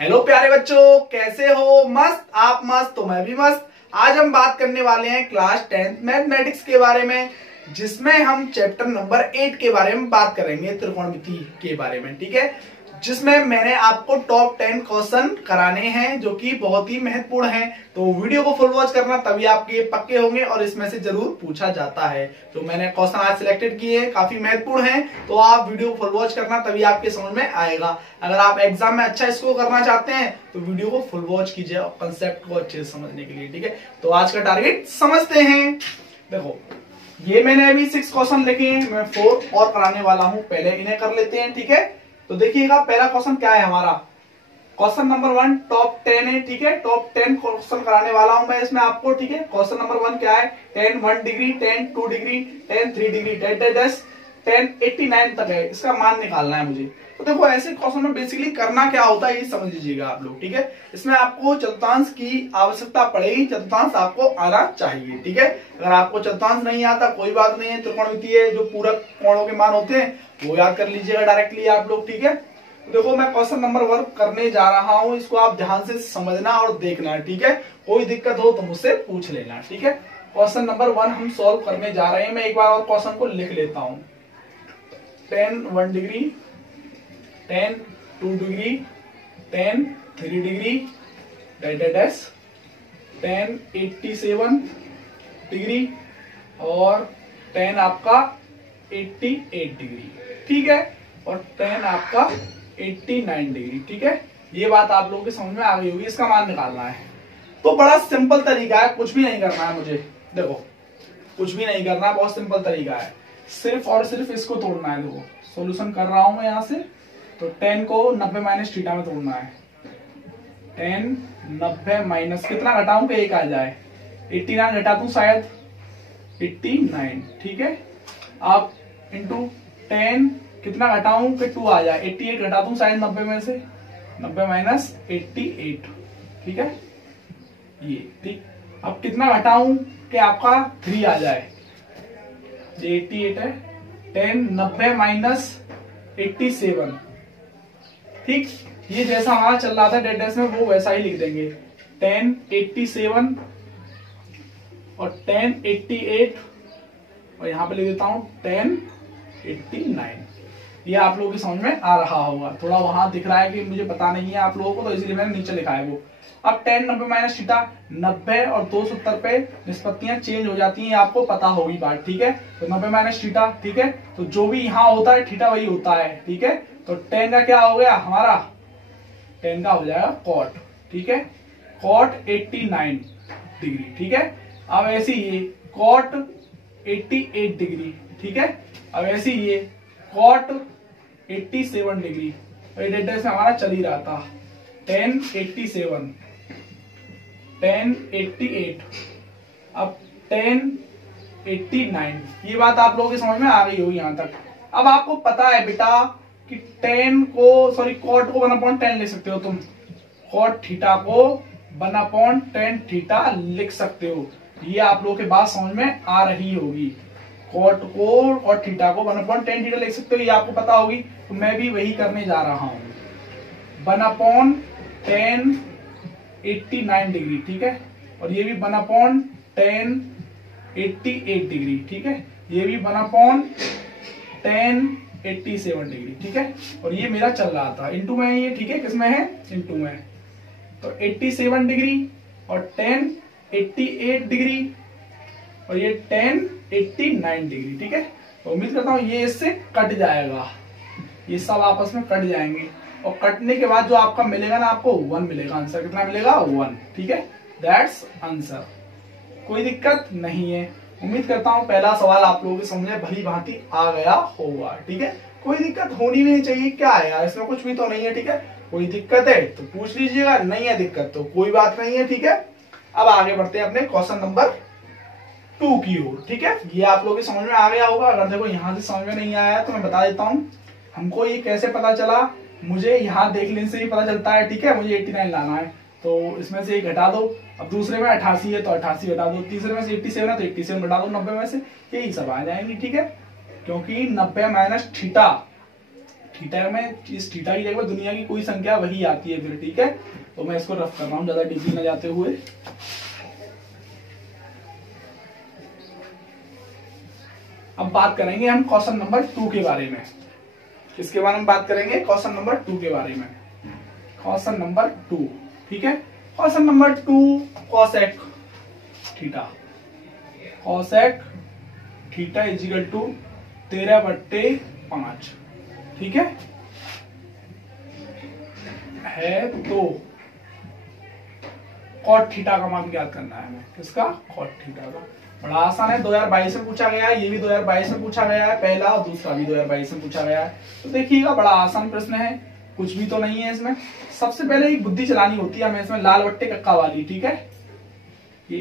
Hello प्यारे बच्चों, कैसे हो? मस्त? आप मस्त तो मैं भी मस्त। आज हम बात करने वाले हैं क्लास 10th मैथमेटिक्स के बारे में, जिसमें हम चैप्टर नंबर 8 के बारे में बात करेंगे, त्रिकोणमिति के बारे में। ठीक है, जिसमें मैंने आपको टॉप 10 क्वेश्चन कराने हैं जो कि बहुत ही महत्वपूर्ण हैं। तो वीडियो को फुल वॉच करना, तभी आपके पक्के होंगे और इसमें से जरूर पूछा जाता है। तो मैंने क्वेश्चन आज सिलेक्टेड किए हैं, काफी महत्वपूर्ण हैं, तो आप वीडियो को फुल वॉच करना, तभी आपके समझ में आएगा। अगर आप एग्जाम में अच्छा स्कोर करना चाहते हैं तो वीडियो को फुल वॉच कीजिए और कंसेप्ट को अच्छे से समझने के लिए। ठीक है, तो आज का टारगेट समझते हैं। देखो, ये मैंने अभी 6 क्वेश्चन लिखे हैं, मैं 4 और कराने वाला हूं, पहले इन्हें कर लेते हैं। ठीक है, तो देखिएगा पहला क्वेश्चन क्या है हमारा। क्वेश्चन नंबर 1 टॉप 10 है। ठीक है, टॉप 10 क्वेश्चन कराने वाला हूं मैं इसमें आपको। ठीक है, क्वेश्चन नंबर 1 क्या है? 10 1 डिग्री, 10 2 डिग्री, 10 3 डिग्री, 10 89 तक है, इसका मान निकालना है मुझे। तो देखो, ऐसे क्वेश्चन में बेसिकली करना क्या होता है ये समझ लीजिएगा आप लोग। ठीक है, इसमें आपको चतुर्थांश की आवश्यकता पड़ेगी, चतुर्थांश आपको आना चाहिए। ठीक है, अगर आपको चतुर्थांश नहीं आता कोई बात नहीं है, त्रिकोणमिति है, जो पूरक कोणों के मान होते हैं वो याद कर लीजिएगा डायरेक्टली आप लोग। ठीक है, तो देखो मैं क्वेश्चन नंबर 1 करने जा रहा हूं, इसको आप ध्यान से समझना और देखना। ठीक है, कोई दिक्कत हो तो मुझसे पूछ लेना। ठीक है, क्वेश्चन नंबर 1 हम सॉल्व करने जा रहे हैं। मैं एक बार और क्वेश्चन को लिख लेता हूं। 10 1 डिग्री, 10 2 डिग्री, 10 3 डिग्री, 10 87 डिग्री और 10 आपका 88 डिग्री। ठीक है, और 10 आपका 89 डिग्री। ठीक है, ये बात आप लोगों के समझ में आ गई होगी। इसका मान निकालना है तो बड़ा सिंपल तरीका है, कुछ भी नहीं करना है मुझे। देखो, कुछ भी नहीं करना, बहुत सिंपल तरीका है, सिर्फ और सिर्फ इसको तोड़ना है। देखो, सॉल्यूशन कर रहा हूं मैं यहां से, तो 10 को 90 माइनस थीटा में तोड़ना है। 10 90 माइनस कितना घटाऊं कि 1 आ जाए? 89 घटा दूं शायद, 89। ठीक है, अब इंटू 10 कितना घटाऊं कि 2 आ जाए? 88 घटा दूं शायद 90 में से, 90 माइनस 88। ठीक है, ये ठीक। अब कितना घटाऊं कि आपका 3 आ जाए? 88 है। 10 90 माइनस 87। ठीक, ये जैसा हमारा चल रहा था डेट में वो वैसा ही लिख देंगे। 10 87 और 10 88 और यहां पे लिख देता हूं 10 89। ये आप लोगों की समझ में आ रहा होगा। थोड़ा वहां दिख रहा है कि मुझे पता नहीं है आप लोगों को, तो इसलिए मैंने नीचे लिखा है वो। अब 10 90 माइनस थीटा, 90 और 270 पे निष्पत्तियां चेंज हो जाती हैं, आपको पता होगी बात। ठीक है, तो 90 माइनस थीटा। ठीक है, तो जो भी यहाँ होता है थीटा वही होता है। ठीक है, तो 10 का क्या हो गया हमारा? 10 का हो जाएगा कॉट। ठीक है, कॉट 89 डिग्री। ठीक है, अब ऐसे ये कॉट 88 डिग्री। ठीक है, अब ऐसे ये कॉट 87 डिग्री। डेटा से हमारा चल ही रहा था। 10 87, 10 88, अब 10 89। ये बात आप लोगों की समझ में आ गई होगी यहां तक। अब आपको पता है बेटा कि 10 को सॉरी कॉट को 1/10 लिख सकते हो तुम, कॉट थीटा को 1/10 थीटा लिख सकते हो। ये आप लोगों के बात समझ में आ रही होगी। कॉट को और थीटा को 1/10 थीटा लिख सकते हो, ये आपको पता होगी। तो मैं भी वही करने जा रहा हूं, 1/10 89 डिग्री। ठीक है, और ये भी 1/10 88 डिग्री। ठीक है, ये भी 1/10 87 डिग्री। ठीक है, और ये मेरा चल रहा था इंटू में ये। ठीक है, किसमें है? इंटू में। तो 87 डिग्री और 10 88 डिग्री और ये 10 89 डिग्री। ठीक है, तो उम्मीद करता हूं ये इससे कट जाएगा, ये सब आपस में कट जाएंगे और कटने के बाद जो आपका मिलेगा ना, आपको 1 मिलेगा। आंसर कितना मिलेगा? 1। ठीक है, दैट्स आंसर। कोई दिक्कत नहीं है। उम्मीद करता हूं पहला सवाल आप लोगों के समझ में भली भांति आ गया होगा। ठीक है, कोई दिक्कत होनी भी नहीं चाहिए। क्या है यार, इसमें कुछ भी तो नहीं है। ठीक है, कोई दिक्कत है तो पूछ लीजिएगा, नहीं है दिक्कत तो कोई बात नहीं है। ठीक है, अब आगे बढ़ते हैं अपने क्वेश्चन नंबर 2 की ओर। ठीक है, ये आप लोगों की समझ में आ गया होगा। अगर देखो यहां से समझ में नहीं आया तो मैं बता देता हूं हमको ये कैसे पता चला। मुझे यहाँ देख लेने से ही पता चलता है। ठीक है, मुझे 89 लाना है, तो इसमें से एक घटा दो। अब दूसरे में 88 है तो 88 घटा दो, तीसरे में से 87 है तो 87 घटा दो 90 में से, यही सब आ जाएंगी। ठीक है, क्योंकि 90 माइनस थीटा थीटा में, इस थीटा की जगह दुनिया की कोई संख्या वही आती है फिर, ठीक है। तो मैं इसको रफ कर रहा हूं ज्यादा डीपली न जाते हुए। अब बात करेंगे हम क्वेश्चन नंबर 2 के बारे में। किसके बारे में बात करेंगे? क्वेश्चन नंबर 2 के बारे में। क्वेश्चन नंबर 2, ठीक है। Question number 2, cosec theta. Cosec theta equal to 13/5, ठीक है। तो कॉट थीटा का मान ज्ञात करना है हमें। किसका? कॉट थीटा का। बड़ा आसान है, 2022 में पूछा गया है, ये भी 2022 में पूछा गया है, पहला और दूसरा भी 2022 में पूछा गया है। तो देखिएगा बड़ा आसान प्रश्न है, कुछ भी तो नहीं है इसमें। सबसे पहले एक बुद्धि चलानी होती है हमें इसमें, लाल बट्टे कक्का वाली, ठीक है। ये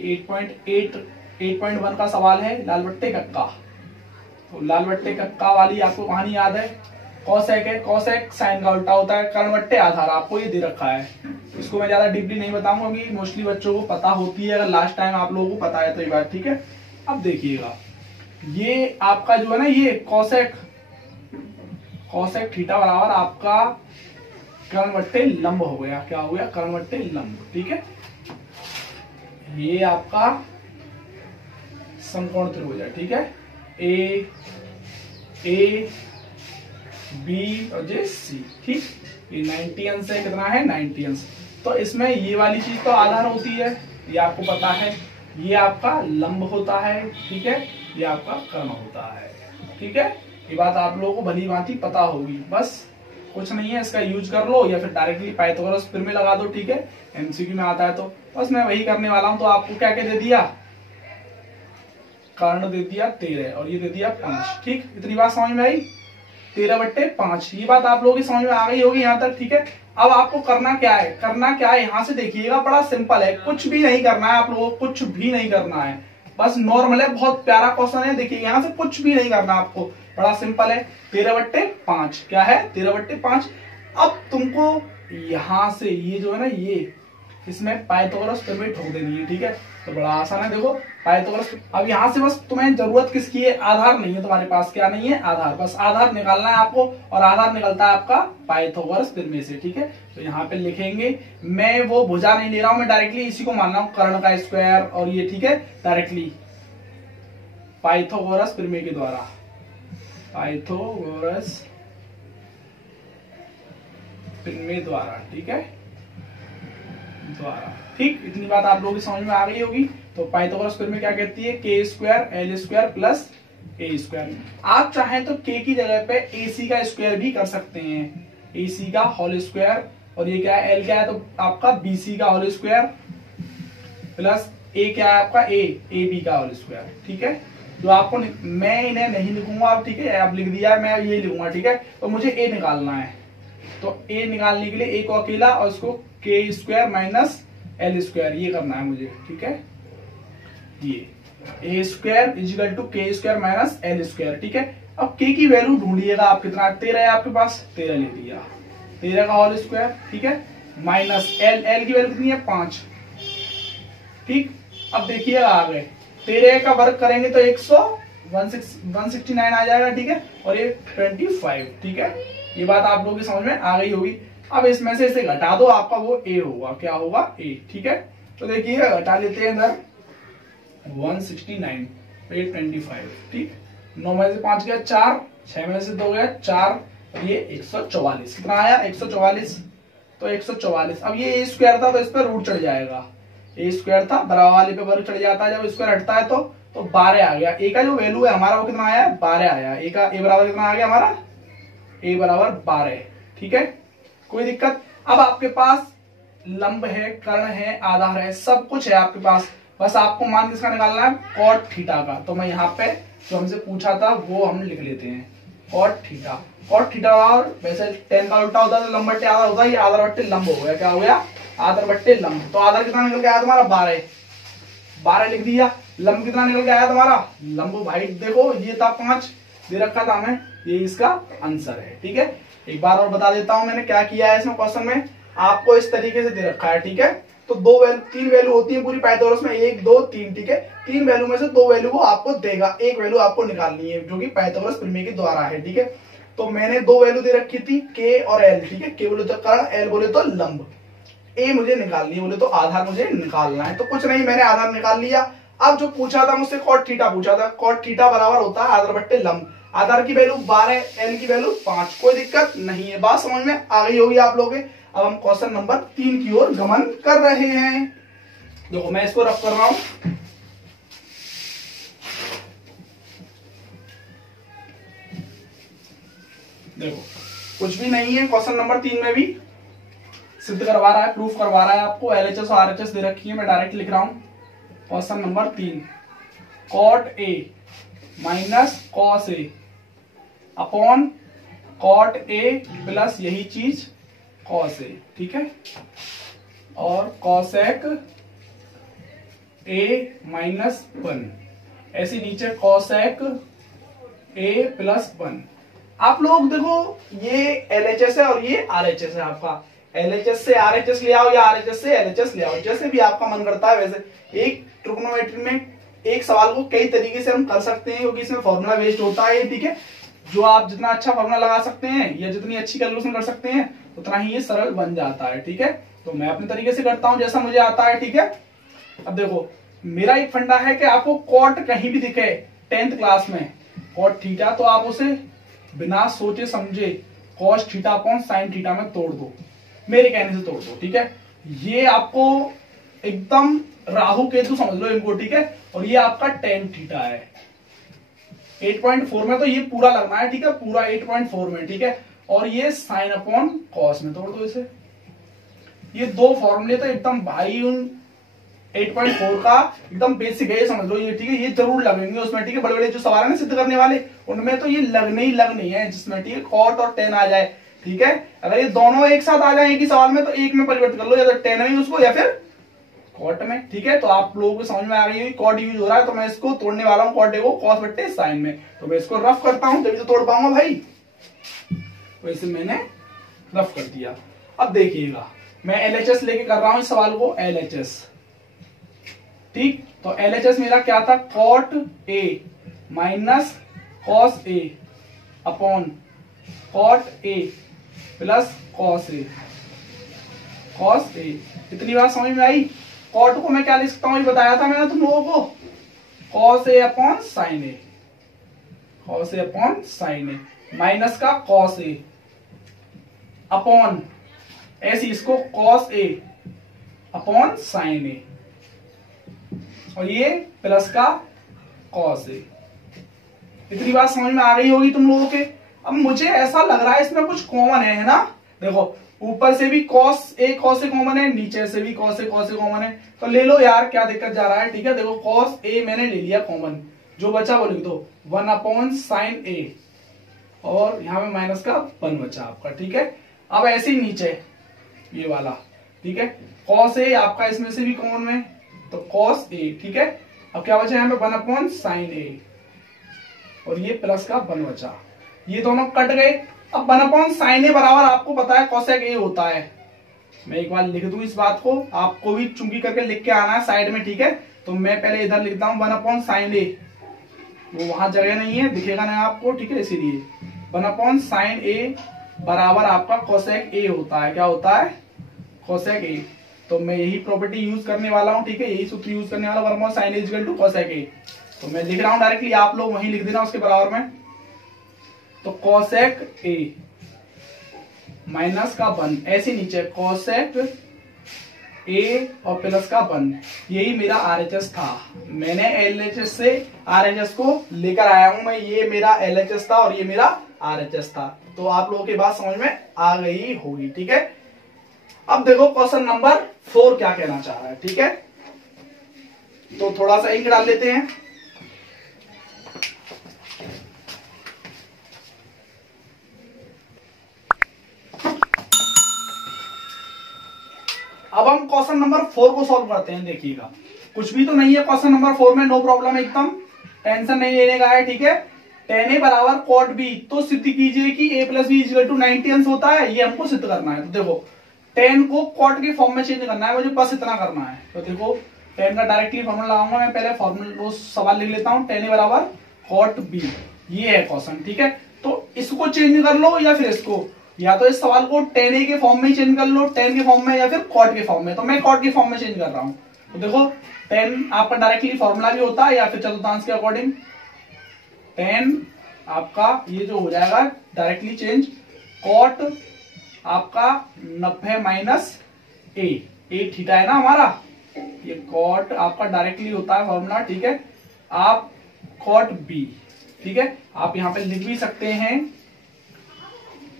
8.1 का सवाल है, लाल बट्टे कक्का। तो लाल बट्टे कक्का वाली आपको कहानी याद है, कॉसेक है। कॉसेक साइन का उल्टा होता है, कर्ण बट्टे आधार, आपको ये दे रखा है। इसको मैं ज्यादा डीपली नहीं बताऊंगा क्योंकि मोस्टली बच्चों को पता होती है, अगर लास्ट टाइम आप लोगों को पता है तो ये बात, ठीक है। अब देखिएगा, ये आपका जो है ना, ये कॉसेक थीटा बराबर आपका कर्ण बट्टे लंब हो गया। क्या हो गया? कर्ण बट्टे लंब, ठीक है। ये आपका समकोण त्रिभुज है, ठीक है। ए बी और जे सी, ठीक। ये 90 अंश है, कितना है? 90 अंश। तो इसमें ये वाली चीज तो आधार होती है, ये आपको पता है। ये आपका लंब होता है, ठीक है। ये आपका कर्ण होता है, ठीक है। ये बात आप लोगों को भली भांति पता होगी, बस कुछ नहीं है। इसका यूज कर लो या फिर डायरेक्टली पाइथागोरस प्रमेय लगा दो, ठीक है। एमसीक्यू में आता है तो बस मैं वही करने वाला हूं। तो आपको क्या क्या दे दिया? कर्ण दे दिया 13 और ये दे दिया 5, ठीक। इतनी बात समझ में आई? 13/5, ये बात आप लोगों की समझ में आ गई होगी यहाँ तक, ठीक है। अब आपको करना क्या है? करना क्या है यहाँ से देखिएगा, बड़ा सिंपल है, कुछ भी नहीं करना है आप लोगों को, कुछ भी नहीं करना है, बस नॉर्मल है, बहुत प्यारा क्वेश्चन है। देखिए यहाँ से कुछ भी नहीं करना आपको, बड़ा सिंपल है। 13/5 क्या है? 13/5। अब तुमको यहाँ से ये जो है ना, ये इसमें पाइथागोरस प्रमेय ठोक देनी है, ठीक है। तो बड़ा आसान है, देखो पाइथागोरस। अब यहाँ से बस तुम्हें जरूरत किसकी है? आधार नहीं है तुम्हारे पास, क्या नहीं है? आधार। बस आधार निकालना है आपको, और आधार निकलता है आपका पाइथागोरस प्रमेय से, ठीक है। तो यहाँ पे लिखेंगे, मैं वो भुजा नहीं ले रहा हूं, मैं डायरेक्टली इसी को मान रहा हूं, कर्ण का स्क्वायर और ये, ठीक है, डायरेक्टली पाइथागोरस प्रमेय के द्वारा, पाइथागोरस प्रमेय द्वारा, ठीक है, द्वारा, ठीक। इतनी बात आप लोगों की समझ में आ गई होगी। तो पाइथागोरस प्रमेय क्या कहती है? k square l square plus a square. आप चाहें तो k की जगह पे ac का स्क्वायर भी कर सकते हैं, ac का होल स्क्वायर, और ये क्या है? l क्या है? तो आपका bc का होल स्क्वायर प्लस a क्या है आपका? ab का होल स्क्वायर, ठीक है। जो आपको मैं इन्हें नहीं लिखूंगा आप, ठीक है, आप लिख दिया, मैं ये लिखूंगा, ठीक है। तो मुझे a निकालना है, तो a निकालने के लिए a को अकेला और इसको k square minus l square ये करना है मुझे, ठीक है। ये a square equal to k square minus l square, ठीक है। अब k की वैल्यू ढूंढिएगा आप, कितना? 13 है आपके पास, 13 ले लिया, 13 का होल स्क्वायर, ठीक है, माइनस l की वैल्यू कितनी है? 5, ठीक। अब देखिएगा आगे 13 का वर्ग करेंगे तो 169 आ जाएगा, ठीक है, और ये 25, ठीक है। ये बात आप लोगों की समझ में आ गई होगी। अब इसमें से इसे घटा दो, आपका वो a होगा, क्या होगा? a, ठीक है। तो देखिए घटा लेते हैं इधर, 169 8 25, ठीक। 9 में से 5 गया 4, 6 में से 2 गया 4, और ये 144, कितना आया? 144, तो 144। अब ये a स्क्वायर था तो इस पर रूट चढ़ जाएगा, a स्क्वायर था बराबर वाले पे वर्ग चढ़ जाता है, जब स्क्वायर हटता है तो 12 आ गया। a का जो वैल्यू है हमारा वो कितना आया? 12 आया। a का a बराबर कितना आ गया हमारा? a बराबर 12, ठीक है, कोई दिक्कत। अब आपके पास लंब है, कर्ण है, आधार है, सब कुछ है आपके पास, बस आपको मान किसका निकालना है? कॉट थीटा का। तो मैं यहाँ पे जो हमसे पूछा था वो हम लिख लेते हैं, कॉट थीटा। कॉट थीटा और वैसे tan का उल्टा होता है तो लंब बट्टे आधार होता है, ये आधार बट्टे लंब हो गया, क्या हो गया? आधार बट्टे लंब। तो आधार कितना निकल के आया तुम्हारा? 12 लिख दिया। लंब कितना निकल के आया तुम्हारा? लंब भाई देखो ये था 5 दे रखा था हमें, ये इसका आंसर है, ठीक है। एक बार और बता देता हूं मैंने क्या किया है इसमें क्वेश्चन में, आपको इस तरीके से दे रखा है, ठीक है। तो 3 वैल्यू होती है पूरी पाइथागोरस में, 1 2 3, ठीक है। 3 वैल्यू में से 2 वैल्यू वो आपको देगा, 1 वैल्यू आपको निकालनी है जो कि पाइथागोरस प्रमेय के द्वारा है, ठीक है। तो मैंने दो वैल्यू दे रखी थी के और एल, ठीक है। के बोले तो कर्ण, एल बोले तो लंब। ए मुझे निकालनी है, बोले तो आधार मुझे निकालना है। तो कुछ नहीं, मैंने आधार निकाल लिया। अब जो पूछा था मुझसे कॉट थीटा पूछा था, कॉट थीटा बराबर होता है आधार बट्टे लंब। आधार की वैल्यू 12, एल की वैल्यू 5, कोई दिक्कत नहीं है। बात समझ में आ गई होगी आप लोगों के। अब हम क्वेश्चन नंबर 3 की ओर गमन कर रहे हैं। देखो मैं इसको रफ कर रहा हूं। देखो कुछ भी नहीं है, क्वेश्चन नंबर 3 में भी सिद्ध करवा रहा है, प्रूफ करवा रहा है आपको। एलएचएस और आरएचएस दे रखी है, मैं डायरेक्ट लिख रहा हूं। Question number 3, cot A minus cos A upon cot A plus यही चीज कॉस ए, ठीक है। और कॉसेक ए माइनस 1, ऐसे नीचे कॉसेक ए प्लस 1। आप लोग देखो ये एलएचएस है और ये आरएचएस है आपका। एलएचएस से आरएचएस ले आओ या आरएचएस से एलएचएस ले आओ, जैसे भी आपका मन करता है वैसे। एक ट्रिग्नोमेट्री में एक सवाल को कई तरीके से हम कर सकते हैं, क्योंकि इसमें फॉर्मूला बेस्ड होता है, ठीक है। जो आप जितना अच्छा फॉर्मूला लगा सकते हैं या जितनी अच्छी कैलकुलेशन कर सकते हैं उतना ही ये सरल बन जाता है, ठीक है। तो मैं अपने तरीके से करता हूं जैसा मुझे आता है, ठीक है। अब देखो मेरा एक फंडा है कि आपको कॉट कहीं भी दिखे 10th क्लास में कॉट थीटा, तो आप उसे बिना सोचे समझे cos theta upon sine theta में तोड़ दो, मेरे कहने से तोड़ दो, ठीक है। ये आपको एकदम राहु केतु समझ लो इनको, ठीक है। और ये आपका tan थीटा है 8.4 में, तो ये पूरा लगना है, ठीक है, पूरा 8.4 में, ठीक है। और ये साइन अपॉन कॉस में तोड़ दो इसे। ये दो फॉर्मूले तो एकदम भाई उन 8.4 का एकदम बेसिक है, ये समझ लो ये, ठीक है। ये जरूर लगेंगे उसमें, ठीक है। बड़े बड़े जो सवाल है ना सिद्ध करने वाले, उनमें तो ये लगने ही लगनी है, जिसमें ठीक है कॉट और tan आ जाए, ठीक है। अगर ये दोनों एक साथ आ जाए एक ही सवाल में, तो एक में परिवर्तित कर लो, या तो tan में उसको या फिर कॉट में, ठीक है। तो आप लोगों को समझ में आ गई कॉट यूज हो रहा है, तो मैं इसको तोड़ने वाला हूं कॉट को कॉस बट्टे साइन में। तो मैं इसको रफ करता हूं तभी तो तोड़ पाऊंगा भाई। तो इसे मैंने रफ कर दिया। अब देखिएगा मैं एलएचएस लेके कर रहा हूं इस सवाल को, एलएचएस, ठीक। तो एलएचएस मेरा क्या था, cot A minus cos A upon cot A plus cos A, cos A. इतनी बात समझ में आई। कॉट को मैं क्या लिख सकता हूं, ये बताया था मैंने तुम लोगों को, cos A upon sine A, cos A upon sine A minus का कॉस ए अपॉन ऐसे इसको कॉस ए अपॉन साइन ए, और ये प्लस का कॉस ए। इतनी बात समझ में आ गई होगी तुम लोगों के। अब मुझे ऐसा लग रहा है इसमें कुछ कॉमन है ना। देखो ऊपर से भी कॉस ए कॉमन है, नीचे से भी कॉस ए कॉमन है, तो ले लो यार, क्या दिक्कत जा रहा है, ठीक है। देखो कॉस ए मैंने ले लिया कॉमन, जो बचा वो लिख दो 1 अपॉन साइन ए, और यहां पे माइनस का 1 बचा आपका, ठीक है। अब ऐसे ही नीचे ये वाला, ठीक है, कॉस ए आपका इसमें से भी कॉमन में, तो कॉस ए, ठीक है। अब क्या बचा यहाँ पे 1 अपॉन साइन ए, और ये प्लस का 1 बचा, ये दोनों कट गए। अब 1 अपॉन साइन ए बराबर आपको पता है कोसेक ए होता है। मैं एक बार लिख दूं इस बात को, आपको भी चुंगी करके लिख के आना है साइड में, ठीक है। तो मैं पहले इधर लिखता हूं 1 अपॉन साइन ए, वो वहां जगह नहीं है, दिखेगा ना आपको, ठीक है। इसीलिए 1 अपॉन साइन ए बराबर आपका कोसेक ए होता है। क्या होता है, कोसेक ए। तो मैं यही प्रॉपर्टी यूज करने वाला हूं, ठीक है, यही सूत्र यूज करने वाला, 1 upon sine A equal to cosec A. तो मैं लिख रहा हूं डायरेक्टली, आप लोग वहीं लिख देना उसके बराबर में। तो कोसेक ए माइनस का 1, ऐसे नीचे कोसेक ए और प्लस का 1, यही मेरा आरएचएस था। मैंने एलएचएस से आरएचएस को लेकर आया हूं मैं, ये मेरा एलएचएस था और ये मेरा आरएचएस था। तो आप लोगों की बात समझ में आ गई होगी, ठीक है। अब देखो क्वेश्चन नंबर 4 क्या कहना चाह रहा है, ठीक है। तो थोड़ा सा इंक डाल लेते हैं। अब हम क्वेश्चन नंबर 4 को सॉल्व करते हैं। देखिएगा कुछ भी तो नहीं है क्वेश्चन नंबर 4 में, नो प्रॉब्लम, एकदम टेंशन नहीं लेने का है, ठीक है। tan a बराबर cot b, तो सिद्ध कीजिए कि a plus B equal to 90 अंश होता है, ये हमको सिद्ध करना है। तो देखो tan को cot के फॉर्म में चेंज करना है, मुझे बस इतना करना है। तो देखो tan का डायरेक्टली फॉर्मूला लगाऊंगा मैं, पहले फॉर्मूला सवाल लिख लेता हूं। tan a बराबर cot b, ये है क्वेश्चन, ठीक है। तो इसको चेंज कर लो या फिर इसको, या तो इस सवाल को tan a के फॉर्म में चेंज कर लो, tan के फॉर्म में, या फिर cot के फॉर्म में। तो मैं cot के फॉर्म में चेंज कर रहा हूं। तो देखो tan आपका डायरेक्टली फॉर्मूला भी होता है या फिर चतुर्थांश के अकॉर्डिंग, tan आपका ये जो हो जाएगा डायरेक्टली चेंज, cot आपका 90 माइनस ए थीटा है ना हमारा, ये cot आपका डायरेक्टली होता है फॉर्मूला, ठीक है। आप cot b, ठीक है, आप यहां पे लिख भी सकते हैं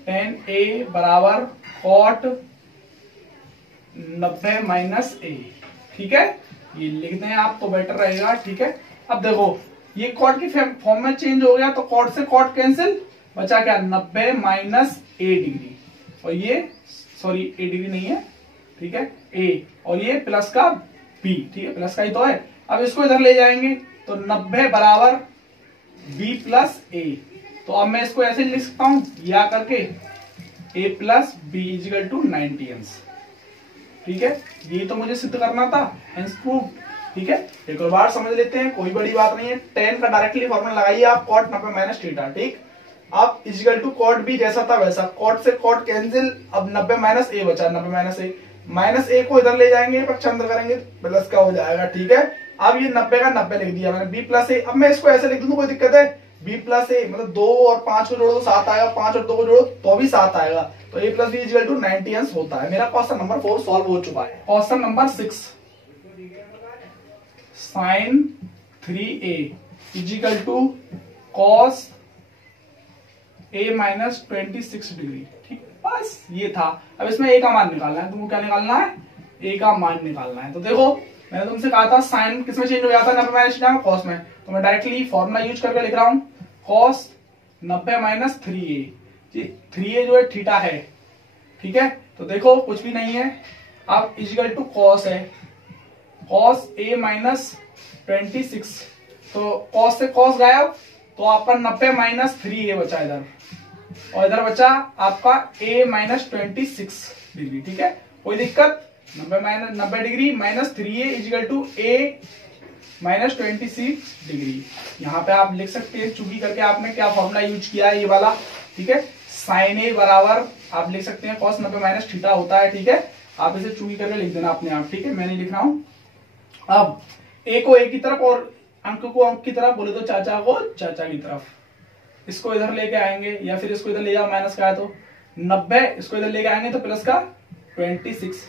tan a बराबर cot 90 माइनस ए, ठीक है, ये लिख दें आप तो बेटर रहेगा, ठीक है। अब देखो ये cot की फॉर्म में चेंज हो गया, तो cot से cot कैंसिल, बचा क्या 90 माइनस ए डिग्री, और ये सॉरी ए डिग्री नहीं है, ठीक है, ए, और ये प्लस का बी, ठीक है, प्लस का ही तो है। अब इसको इधर ले जाएंगे तो 90 बराबर बी प्लस ए, तो अब मैं इसको ऐसे लिख सकता हूं या करके a plus B equal to 90 अंश, ठीक है, ये तो मुझे सिद्ध करना था, हेंस प्रूव, ठीक है। एक और बार समझ लेते हैं, कोई बड़ी बात नहीं है। tan का डायरेक्टली फॉर्मूला लगाइए आप, cot 90 माइनस थीटा, ठीक। अब इजिकल टू cot b जैसा था वैसा, cot से cot कैंसिल, अब 90 माइनस ए बचा, 90 माइनस ए को इधर ले जाएंगे, पक्षांतर करेंगे, प्लस का हो जाएगा, ठीक है। अब ये 90 का 90 लिख दिया मैंने, b प्लस ए। अब मैं इसको ऐसे लिख दूं, कोई दिक्कत है, b प्लस ए मतलब 2 और 5 को जोड़ो तो 7 आएगा, 5 और 2 को जोड़ो तो भी 7 आएगा, तो a plus B equal to 90 अंश होता है। मेरा क्वेश्चन नंबर 4 सॉल्व हो चुका है। Question number 6, sine 3a equal to cos a minus 26 degree, ठीक, बस ये था। अब इसमें a का मान निकालना है, तुमको क्या निकालना है, a का मान निकालना है। तो देखो मैंने तुमसे कहा था साइन किसमें चेंज हो जाता है, 90 माइनस थीटा में, कॉस में, तो मैं डायरेक्टली फॉर्मूला यूज करके लिख रहा हूं, कॉस 90 माइनस 3a, 3a जो है थीटा है, ठीक है। तो देखो कुछ भी नहीं है, अब इजिकल टू कॉस है, कॉस a माइनस 26, तो कॉस से कॉस गायब, तो आपका 90 माइनस 3a बचा इधर, और इधर बचा आपका a माइनस 26 डिग्री, ठीक है, कोई दिक्कत, 90 degree minus 3a equal to a minus 26 degree. यहाँ पे आप लिख सकते हैं चूंकि करके आपने क्या फॉर्मूला यूज किया है, ये वाला, ठीक है, साइन ए बराबर आप लिख सकते हैं कॉस 90 माइनस थीटा होता है, ठीक है, आप इसे चूंकि करके लिख देना अपने आप, ठीक है, मैं नहीं लिख रहा हूं। अब a को a की तरफ और अंक को अंक की तरफ, बोले तो चाचा को चाचा की तरफ, इसको इधर लेके आएंगे या फिर इसको इधर ले जाओ, माइनस का है तो 90, इसको इधर लेके आएंगे तो प्लस का 26।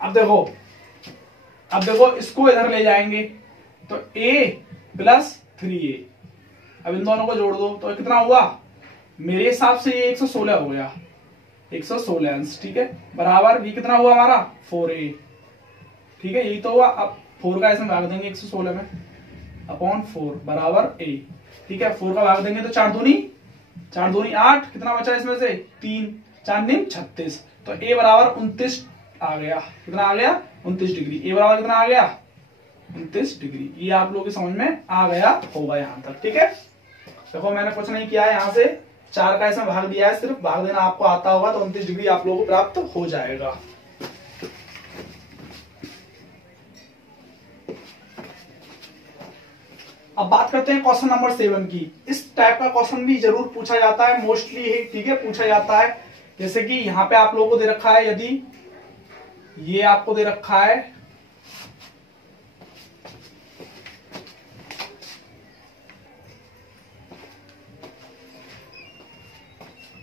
अब देखो इसको इधर ले जाएंगे तो a प्लस 3a, अब इन दोनों को जोड़ दो तो कितना हुआ, मेरे हिसाब से ये 116 हो गया, 116 अंश, ठीक है, बराबर ये कितना हुआ हमारा 4a, ठीक है, यही तो हुआ। अब 4 का इसमें भाग देंगे 116 में अपॉन 4 बराबर a, ठीक है, 4 का भाग देंगे तो 4 दूनी 8, कितना बचा इसमें से 3, 4 नीम 36, तो a बराबर 29 आ गया, कितना आ गया 29 डिग्री, a बराबर कितना आ गया 29 डिग्री। ये आप लोगों की समझ में आ गया होगा यहां तक, ठीक है। देखो मैंने कुछ नहीं किया है, यहां से 4 का इसमें भाग दिया है, सिर्फ भाग देना आपको आता होगा तो 29 डिग्री आप लोगों को प्राप्त हो जाएगा। अब बात करते हैं क्वेश्चन नंबर 7 की। इस टाइप का क्वेश्चन भी जरूर पूछा जाता है, मोस्टली ही, ठीक है, पूछा जाता है। जैसे कि यहाँ पे आप लोगों को दे रखा है, यदि ये आपको दे रखा है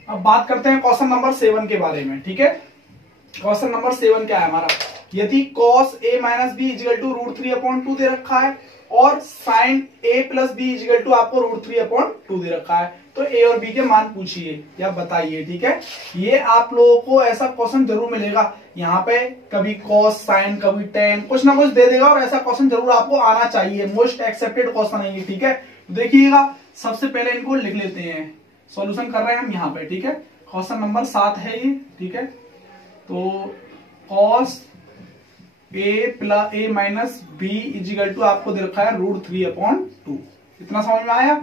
अब बात करते हैं क्वेश्चन नंबर 7 के बारे में, ठीक है। क्वेश्चन नंबर 7 क्या है हमारा, यदि cos a minus B equal to √3/2 दे रखा है और sin a plus B equal to आपको √3/2 दे रखा है, तो a और b के मान पूछिए या बताइए, ठीक है। ये आप लोगों को ऐसा क्वेश्चन जरूर मिलेगा, यहाँ पे कभी cos sin कभी tan कुछ ना कुछ दे देगा, और ऐसा क्वेश्चन जरूर आपको आना चाहिए, मोस्ट एक्सेप्टेड क्वेश्चन है ये, ठीक है। देखिएगा सबसे पहले इनको लिख लेते हैं, सॉल्यूशन कर रहे हैं हम यहाँ पे, ठीक है। क्वेश्चन नंबर 7 है ये, ठीक है। तो cos a minus B equal to आपको दे रखा है √3/2, इतना समझ में आया।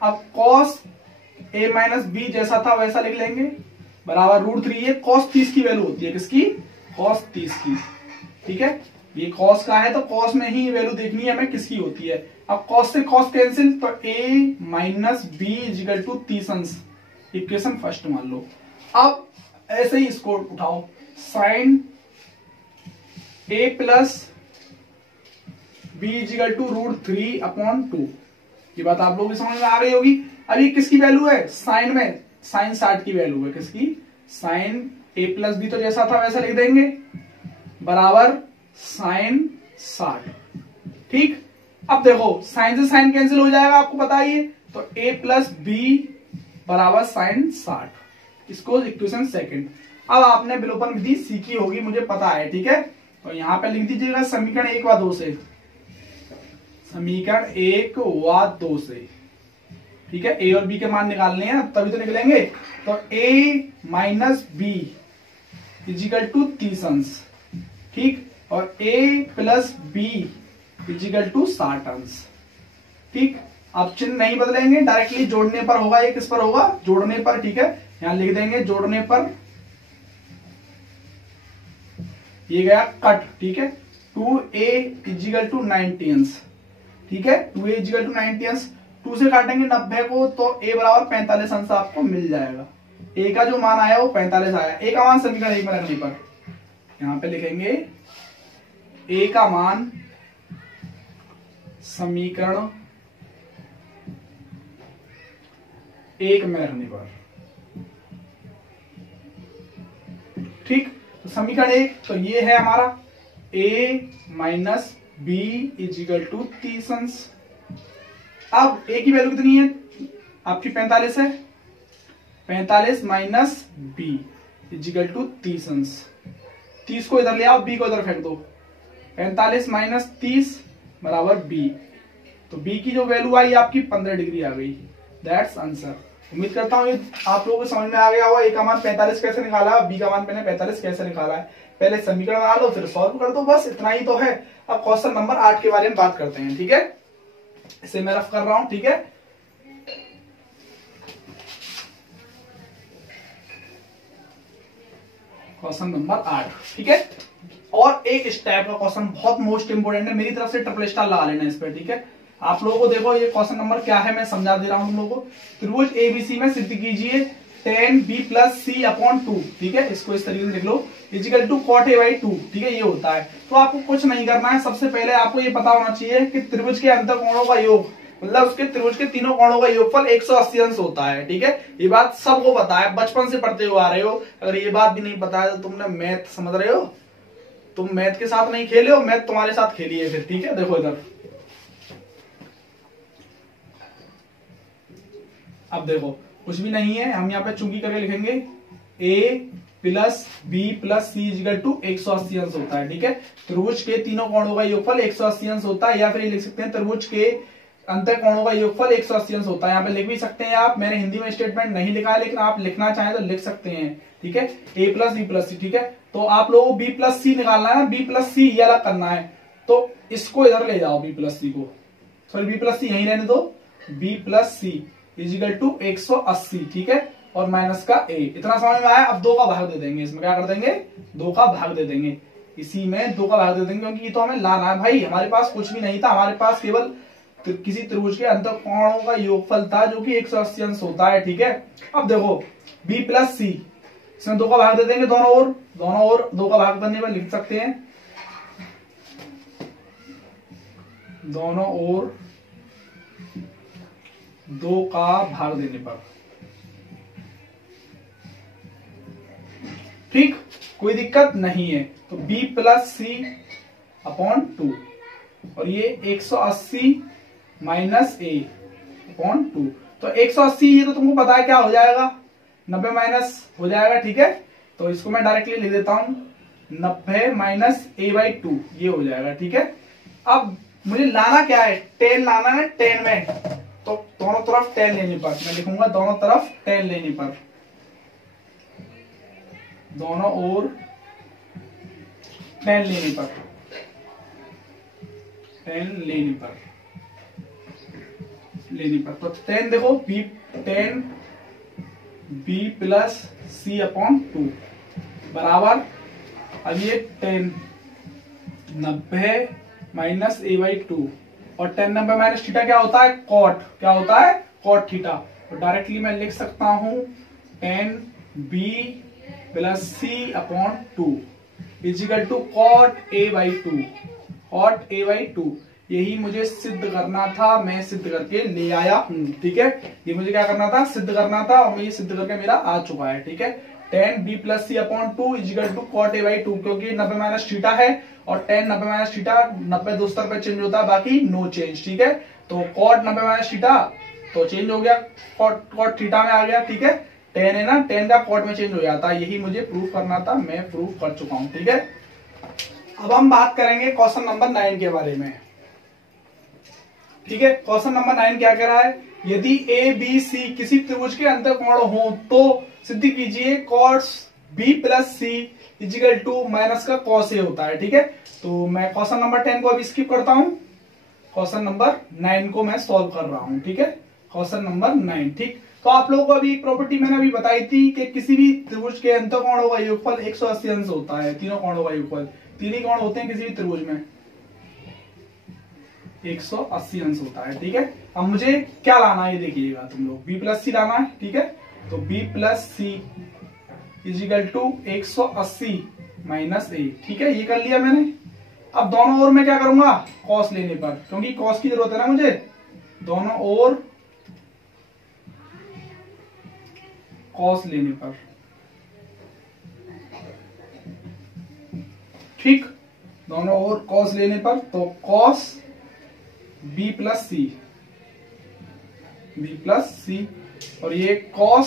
अब cos a माइनस बी जैसा था वैसा लिख लेंगे, बराबर √3, cos 30 की वैल्यू होती है, किसकी, cos 30 की, ठीक है, ये कॉस का है तो कॉस में ही वैल्यू देखनी है हमें किसकी होती है। अब कॉस से कॉस कैंसिल, तो a minus B equal to 30 अंश, इक्वेशन फर्स्ट मान लो। अब ऐसे ही इसको उठाओ, sine a plus B equal to √3/2। ये बात आप लोगों की समझ में आ गई होगी। अब ये किसकी वैल्यू है, साइन में साइन 60 की वैल्यू है, किसकी, साइन a प्लस बी, तो जैसा था वैसा लिख देंगे, बराबर साइन 60। ठीक, अब देखो साइन से साइन कैंसिल हो जाएगा, आपको पता ही है, तो a प्लस बी बराबर साइन 60, इसको इक्वेशन सेकंड। अब आपने विलोपन विधि सीखी होगी, मुझे पता है, ठीक है, तो यहां पे लिख दीजिएगा समीकरण 1 व 2 से, समीकरण 1 व 2 से, ठीक है, a और b के मान निकालने हैं तभी तो निकलेंगे। तो a minus B equal to 30 अंश, ठीक, और a plus B equal to 60 अंश, ठीक। अब चिन्ह नहीं बदलेंगे, डायरेक्टली जोड़ने पर होगा, ये किस पर होगा, जोड़ने पर, ठीक है, यहां लिख देंगे जोड़ने पर, ये गया कट, ठीक है, 2a इजिकल टू 90 अंश, ठीक है, 2a इजिकल टू 90 अंश, 2 से काटेंगे 90 को तो a बराबर 45 अंश आपको मिल जाएगा। a का जो मान आया वो 45 आया, a का मान समीकरण 1 में रखने पर यहां पे लिखेंगे a का मान समीकरण 1 में रखने पर, ठीक, तो समीकरण 1 तो ये है हमारा a minus B equal to 30 अंश। अब a की वैल्यू कितनी है आपकी, 45 है, 45 माइनस बी इजिकल टू 30 अंश, 30 को इधर ले आओ, b को इधर फेंक दो, 45 माइनस 30 बराबर b, तो b की जो वैल्यू आई आपकी 15 डिग्री आ गई, दैट्स आंसर। उम्मीद करता हूँ ये आप लोगों को समझ में आ गया होगा, a का मान 45 कैसे निकाला, b का मान मैंने 45 कैसे निकाला है, पहले समीकरण बना लो फिर सॉल्व कर दो, बस इतना ही तो है। अब क्वेश्चन नंबर 8 के बारे में बात करते हैं, ठीक है, इसे मैं रफ कर रहा हूं, ठीक है। क्वेश्चन नंबर 8, ठीक है, और एक इस टाइप का क्वेश्चन बहुत मोस्ट इंपोर्टेंट है, मेरी तरफ से ट्रिपल स्टार लगा लेना इस पे, ठीक है। आप लोगों को देखो ये क्वेश्चन नंबर क्या है, मैं समझा दे रहा हूं तुम लोगों को। त्रिभुज एबीसी में सिद्ध कीजिए tan b plus C upon 2, ठीक है, इसको इस तरीके से लिख लो, equal to cot a by 2, ठीक है, ये होता है। तो आपको कुछ नहीं करना है, सबसे पहले आपको ये पता होना चाहिए कि त्रिभुज के अंतर कोणों का योग, मतलब उसके त्रिभुज के तीनों कोणों का योगफल 180 अंश होता है, ठीक है, ये बात सबको पता है, बचपन से पढ़ते हुए आ रहे हो। अगर ये बात भी नहीं पता है तो तुमने मैथ समझ रहे हो, तुम मैथ के साथ नहीं खेले हो, मैथ तुम्हारे साथ खेली है फिर, ठीक है। देखो इधर, अब देखो कुछ भी नहीं है, हम यहाँ पे चुंगी करके लिखेंगे a plus B plus C equal to 180 अंश होता है, ठीक है। त्रिभुज के तीनों कोणों का योगफल 180 अंश होता है, या फिर ये लिख सकते हैं त्रिभुज के अंतर कोणों का योगफल 180 अंश होता है। यहाँ पे लिख भी सकते हैं आप, मैंने हिंदी में स्टेटमेंट नहीं लिखा है, लेकिन आप लिखना चाहें तो लिख सकते हैं, ठीक है, a प्लस बी प्लस सी, ठीक है। तो आप लोगों को b प्लस सी निकालना है ना, b प्लस सी ये अलग करना है, तो इसको इधर ले जाओ, b प्लस सी को, सॉरी b प्लस सी यहीं रहने दो, b plus C equal to 180, ठीक है, और माइनस का a, इतना समझ में आया। अब 2 का भाग दे देंगे, इसमें क्या कर देंगे, 2 का भाग दे देंगे, इसी में 2 का भाग दे देंगे, क्योंकि ये तो हमें लाना है भाई, हमारे पास कुछ भी नहीं था, हमारे पास केवल किसी त्रिभुज के अंतर कोणों का योगफल था जो कि 180 अंश होता है, ठीक है। अब देखो b प्लस सी, इसमें 2 का भाग दे देंगे, दोनों ओर 2 का भाग करने पर लिख सकते हैं, दोनों ओर 2 का भाग देने पर, ठीक, कोई दिक्कत नहीं है। तो b प्लस सी अपॉन 2, और ये 180 माइनस a अपॉन 2, तो 180 ये तो तुमको पता है क्या हो जाएगा, 90 माइनस हो जाएगा, ठीक है। तो इसको मैं डायरेक्टली लिख देता हूं, 90 माइनस a बाई 2 ये हो जाएगा, ठीक है। अब मुझे लाना क्या है, tan लाना है, tan में, तो दोनों तरफ tan लेने पर मैं लिखूंगा, दोनों तरफ tan लेने पर, दोनों ओर tan लेने पर, तो tan देखो tan b plus C upon 2 बराबर, अब ये tan 90 माइनस a/2 और 10 90 माइनस थीटा क्या होता है? कॉट। क्या होता है? Cot theta. तो डायरेक्टली मैं लिख सकता हूं 10b plus c/2 equal to cot a/2। Cot a/2 यही मुझे सिद्ध करना था, मैं सिद्ध करके ले आया हूं। ठीक है, ये मुझे क्या करना था? सिद्ध करना था, और मैं ये सिद्ध करके मेरा आ चुका है। ठीक है, 10b plus c/2 equal to cot a/2, क्योंकि 90 माइनस थीटा है और 10 90 माइनस थीटा 90 दो स्तर पे चेंज होता है, बाकी नो चेंज। ठीक है, तो कॉट 90 माइनस थीटा तो चेंज हो गया, कॉट थीटा में आ गया। ठीक है, 10 है ना, 10 का कॉट में चेंज हो जाता है, यही मुझे प्रूफ करना था, मैं प्रूफ कर चुका हूं। ठीक है, अब हम बात करेंगे क्वेश्चन नंबर 9 के बारे में। ठीक है, क्वेश्चन नंबर 9 क्या कह रहा है? यदि ए बी सी किसी त्रिभुज के अंतःकोण हो तो सिद्ध कीजिए cos B plus C equal to minus का कॉस ए होता है। ठीक है, तो मैं क्वेश्चन नंबर 10 को अभी स्किप करता हूं, क्वेश्चन नंबर 9 को मैं सॉल्व कर रहा हूं। ठीक है, क्वेश्चन नंबर 9। ठीक, तो आप लोगों को अभी एक प्रॉपर्टी मैंने अभी बताई थी कि किसी भी त्रिभुज के अंतःकोणों का योगफल 180 अंश होता है। तीनों कोणों का योगफल, तीन ही कोण होते हैं किसी भी त्रिभुज में, 180 अंश होता है। ठीक है, अब मुझे क्या लाना है ये देखिएगा तुम लोग, b प्लस सी लाना है। ठीक है, तो b plus C equal to 180 minus A. ठीक है, ये कर लिया मैंने। अब दोनों ओर मैं क्या करूंगा? कॉस लेने पर, क्योंकि कॉस की जरूरत है ना मुझे, दोनों ओर कॉस लेने पर। ठीक, दोनों ओर कॉस लेने पर, तो कॉस b प्लस सी और ये कॉस,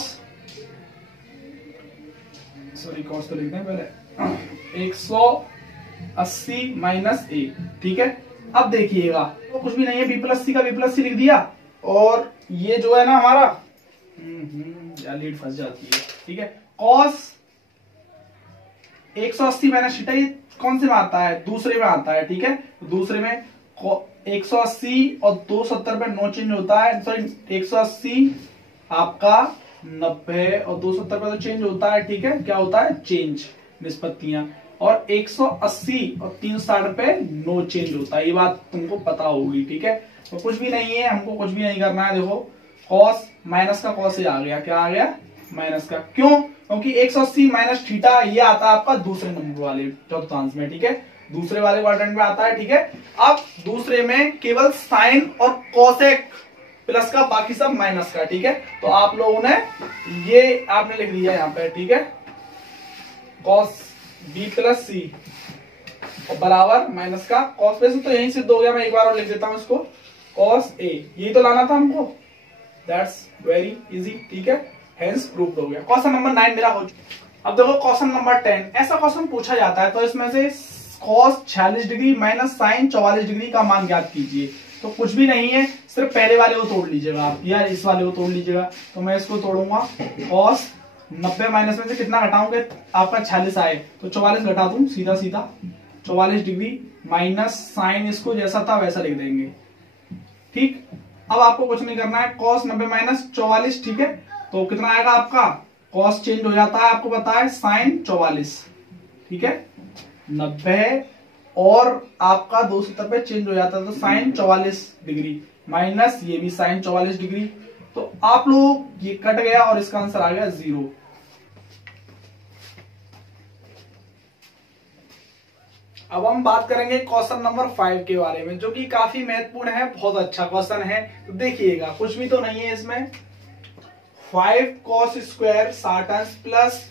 सॉरी कॉस तो लिखते हैं पहले, 180 माइनस ए। ठीक है, अब देखिएगा तो कुछ भी नहीं है, b प्लस सी का b प्लस सी लिख दिया, और ये जो है ना हमारा यार लीड फंस जाती है। ठीक है, कॉस 180 माइनस थीटा, ये कौन से में आता है? दूसरे में आता है। ठीक है, दूसरे में 180 और 270 पे नो चेंज होता है, सॉरी 180 आपका 90 और 270 पे तो चेंज होता है। ठीक है, क्या होता है? चेंज, निष्पत्तियां। और 180 और 360 पे नो चेंज होता है, ये बात तुमको पता होगी। ठीक है, तो कुछ भी नहीं है, हमको कुछ भी नहीं करना है। देखो कॉस माइनस का कॉस आ गया, क्या आ गया? माइनस का। क्यों? क्योंकि 180 माइनस थीटा ये आता है आपका दूसरे नंबर वाले चतुर्थांश में। ठीक है, दूसरे वाले क्वाड्रेंट में आता है। ठीक है, अब दूसरे में केवल साइन और कोसेक प्लस का, बाकी सब माइनस का। ठीक है, तो आप लोगों ने ये आपने लिख दिया यहाँ पे। ठीक है, कॉस बी प्लस सी और बराबर माइनस का कॉस, वैसे तो यहीं सिद्ध हो गया, मैं एक बार और लिख देता हूं इसको, कॉस ए। यही तो लाना था हमको, दैट्स वेरी इजी। ठीक है, हेंस प्रूव्ड हो गया। क्वेश्चन नंबर 9 मेरा हो चुका। अब देखो क्वेश्चन नंबर 10, ऐसा क्वेश्चन पूछा जाता है तो इसमें से cos 46 degree minus sine 44 degree का मान ज्ञात कीजिए। तो कुछ भी नहीं है, सिर्फ पहले वाले को तोड़ लीजिएगा आप, या इस वाले को तोड़ लीजिएगा। तो मैं इसको तोड़ूंगा, कॉस 90 माइनस में से कितना घटाऊंगे? आपका 46 आए तो 44 घटा दूं, सीधा सीधा 44 डिग्री माइनस साइन, इसको जैसा था वैसा लिख देंगे। ठीक, अब आपको कुछ नहीं करना है, कॉस 90 माइनस 44। ठीक है, तो कितना आएगा आपका? कॉस चेंज हो जाता है, आपको पता है, साइन 44। ठीक है, 90 और आपका 270 पे चेंज हो जाता है, तो साइन 44 डिग्री माइनस ये भी साइन 44 डिग्री। तो आप लोग ये कट गया और इसका आंसर आ गया 0। अब हम बात करेंगे क्वेश्चन नंबर 5 के बारे में, जो कि काफी महत्वपूर्ण है, बहुत अच्छा क्वेश्चन है। तो देखिएगा, कुछ भी तो नहीं है इसमें। 5 cos स्क्वायर 60 अंश प्लस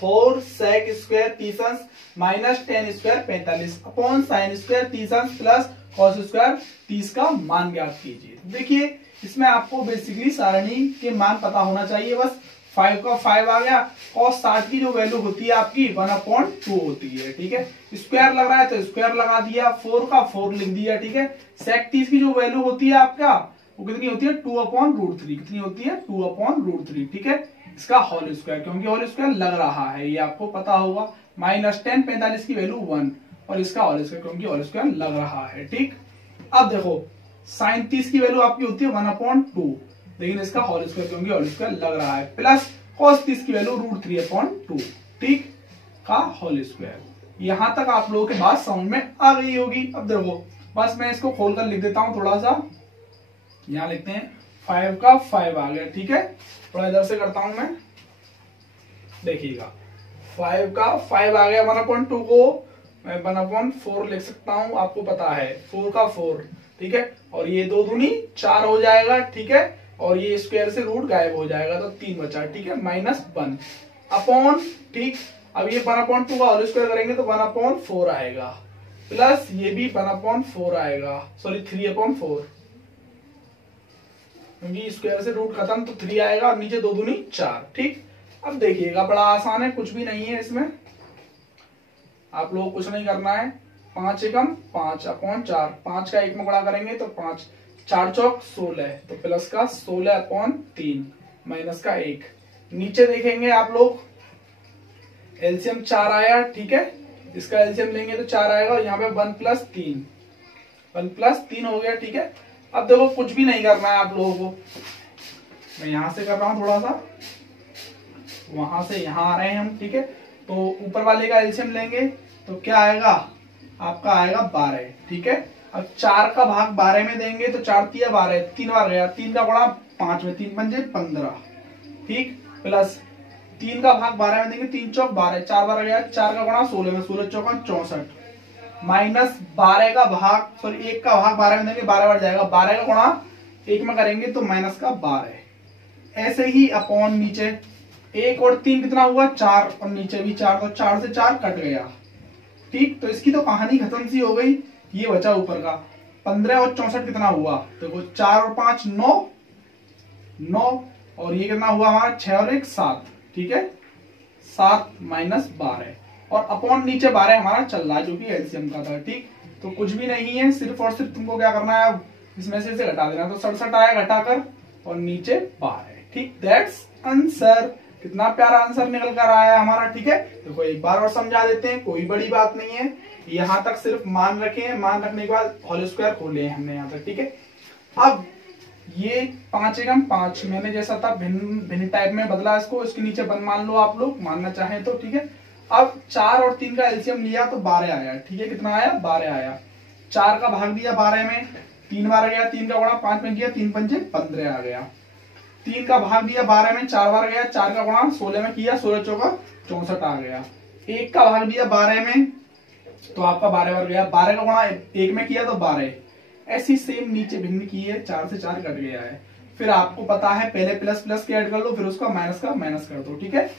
4 sec स्क्वायर 30 अंश minus 10 square 45 upon sine square 30 अंश प्लस cos स्क्वायर 30 का मान ज्ञात कीजिए। देखिए, इसमें आपको बेसिकली सारणी के मान पता होना चाहिए। बस 5 का 5 आ गया, cos 60 की जो वैल्यू होती है आपकी 1/2 होती है। ठीक है, स्क्वायर लग रहा है तो स्क्वायर लगा दिया, 4 का 4 लिख दिया। ठीक है, sec 30 की जो वैल्यू होती है आपका, वो कितनी होती है? 2/√3। कितनी होती है? 2/√3। ठीक है, इसका होल स्क्वायर, क्योंकि होल स्क्वायर लग रहा है, ये आपको पता होगा। माइनस 10 45 की वैल्यू 1 और इसका होल स्क्वायर, क्योंकि होल स्क्वायर लग रहा है। ठीक, अब देखो साइन 30 की वैल्यू आपकी होती है 1/2, लेकिन इसका होल स्क्वायर, क्योंकि होल स्क्वायर लग रहा है, प्लस cos 30 की वैल्यू √3/2। ठीक, का होल स्क्वायर। यहां तक आप लोगों के बात समझ में आ गई होगी। अब देखो बस मैं इसको खोलकर लिख देता हूं थोड़ा सा, यहां लिखते हैं 5 का 5 आ गया, ठीक है। थोड़ा इधर से करता हूं मैं, देखिएगा 5 का 5 आ गया। 1/2 को मैं 1/4 लिख सकता हूं, आपको पता है 4 का 4, ठीक है। और ये 2 दूनी 4 हो जाएगा, ठीक है। और ये स्क्वायर से रूट गायब हो जाएगा तो 3 बचा, ठीक है, -1 अपॉन, ठीक। अब ये 1/2 का होल स्क्वायर करेंगे तो 1/4 आएगा, प्लस ये भी 1/4 आएगा, सॉरी 3/4, क्योंकि स्क्वायर से रूट खत्म तो 3 आएगा और नीचे 2 दूनी 4, ठीक। अब देखिएगा बड़ा आसान है, कुछ भी नहीं है इसमें, आप लोग कुछ नहीं करना है। 5 एकम 5 अपॉन 4, 5 का 1 में गुणा करेंगे तो 5, 4 चौक 16, तो प्लस का 16/3 माइनस का 1। नीचे देखेंगे आप लोग एलसीएम 4 आया, ठीक है। इसका एलसीएम लेंगे तो 4 आएगा, और यहाँ पे 1 + 3, 1 + 3 हो गया, ठीक है। अब देखो कुछ भी नहीं करना है आप लोगों को, मैं यहां से कर रहा हूं थोड़ा सा, वहां से यहां आ रहे हैं हम, ठीक है। तो ऊपर वाले का एलसीएम लेंगे तो क्या आएगा आपका, आएगा 12, ठीक है। अब 4 का भाग 12 में देंगे तो 4 × 3 = 12, 3 बार गया, 3 का गुणा 5 में, 3 × 5 = 15, ठीक। प्लस 3 का भाग 12 में देंगे, 3 चौक 12, 4 बार गया, 4 का गुणा 16 में, 16 चौका 64, माइनस 12 का भाग, सॉरी 1 का भाग 12 में देंगे, 12 बार जाएगा, 12 का गुणा 1 में करेंगे तो माइनस का 12। ऐसे ही अपॉन नीचे 1 और 3 कितना हुआ 4, और नीचे भी 4, तो 4 से 4 कट गया, ठीक। तो इसकी तो कहानी खत्म सी हो गई। ये बचा ऊपर का 15 और 64 कितना हुआ, देखो 4 और 5 9, 9, और ये कितना हुआ हमारा 6 और 1 7, ठीक है, 7 माइनस 12, और अपॉन नीचे 12 हमारा चल रहा है जो कि एलसीएम का था, ठीक। तो कुछ भी नहीं है, सिर्फ और सिर्फ तुमको क्या करना है, अब इसमें से घटा देना, तो 67 आया घटाकर, और नीचे 12, ठीक। That's answer. कितना प्यारा आंसर निकल कर आया हमारा, ठीक है। देखो एक बार और समझा देते हैं, कोई बड़ी बात नहीं है, यहां तक सिर्फ मान रखे, मान रखने के बाद होल स्क्वायर खोले हैं हमने यहां तक, ठीक है। अब ये 5 एकम 5 मैंने जैसा था भिन्न भिन्न टाइप में बदला इसको, इसके नीचे 1 मान लो आप लोग, मानना चाहें तो, ठीक है। अब 4 और 3 का एलसीएम लिया तो 12 आया, ठीक है। कितना आया 12 आया, 4 का भाग दिया 12 में, 3 बार गया, 3 का गुणा 5 में किया, 3 × 5 = 15 आ गया। 3 का भाग दिया 12 में, 4 बार गया, 4 का गुणा 16 में किया, 16 चौका 64 आ गया। 1 का भाग दिया 12 में तो आपका 12 बार गया, 12 का गुणा 1 में किया तो 12। ऐसी सेम नीचे भिन्न की है, 4 से 4 कट गया है। फिर आपको पता है पहले प्लस प्लस के ऐड कर लो, फिर उसका माइनस का माइनस कर दो, ठीक है।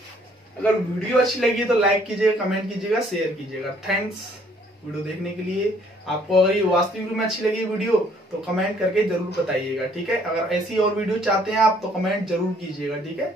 अगर वीडियो अच्छी लगी तो लाइक कीजिएगा, कमेंट कीजिएगा, शेयर कीजिएगा। थैंक्स वीडियो देखने के लिए। आपको अगर ये वास्तविक रूप में अच्छी लगी वीडियो तो कमेंट करके जरूर बताइएगा, ठीक है। अगर ऐसी और वीडियो चाहते हैं आप तो कमेंट जरूर कीजिएगा, ठीक है।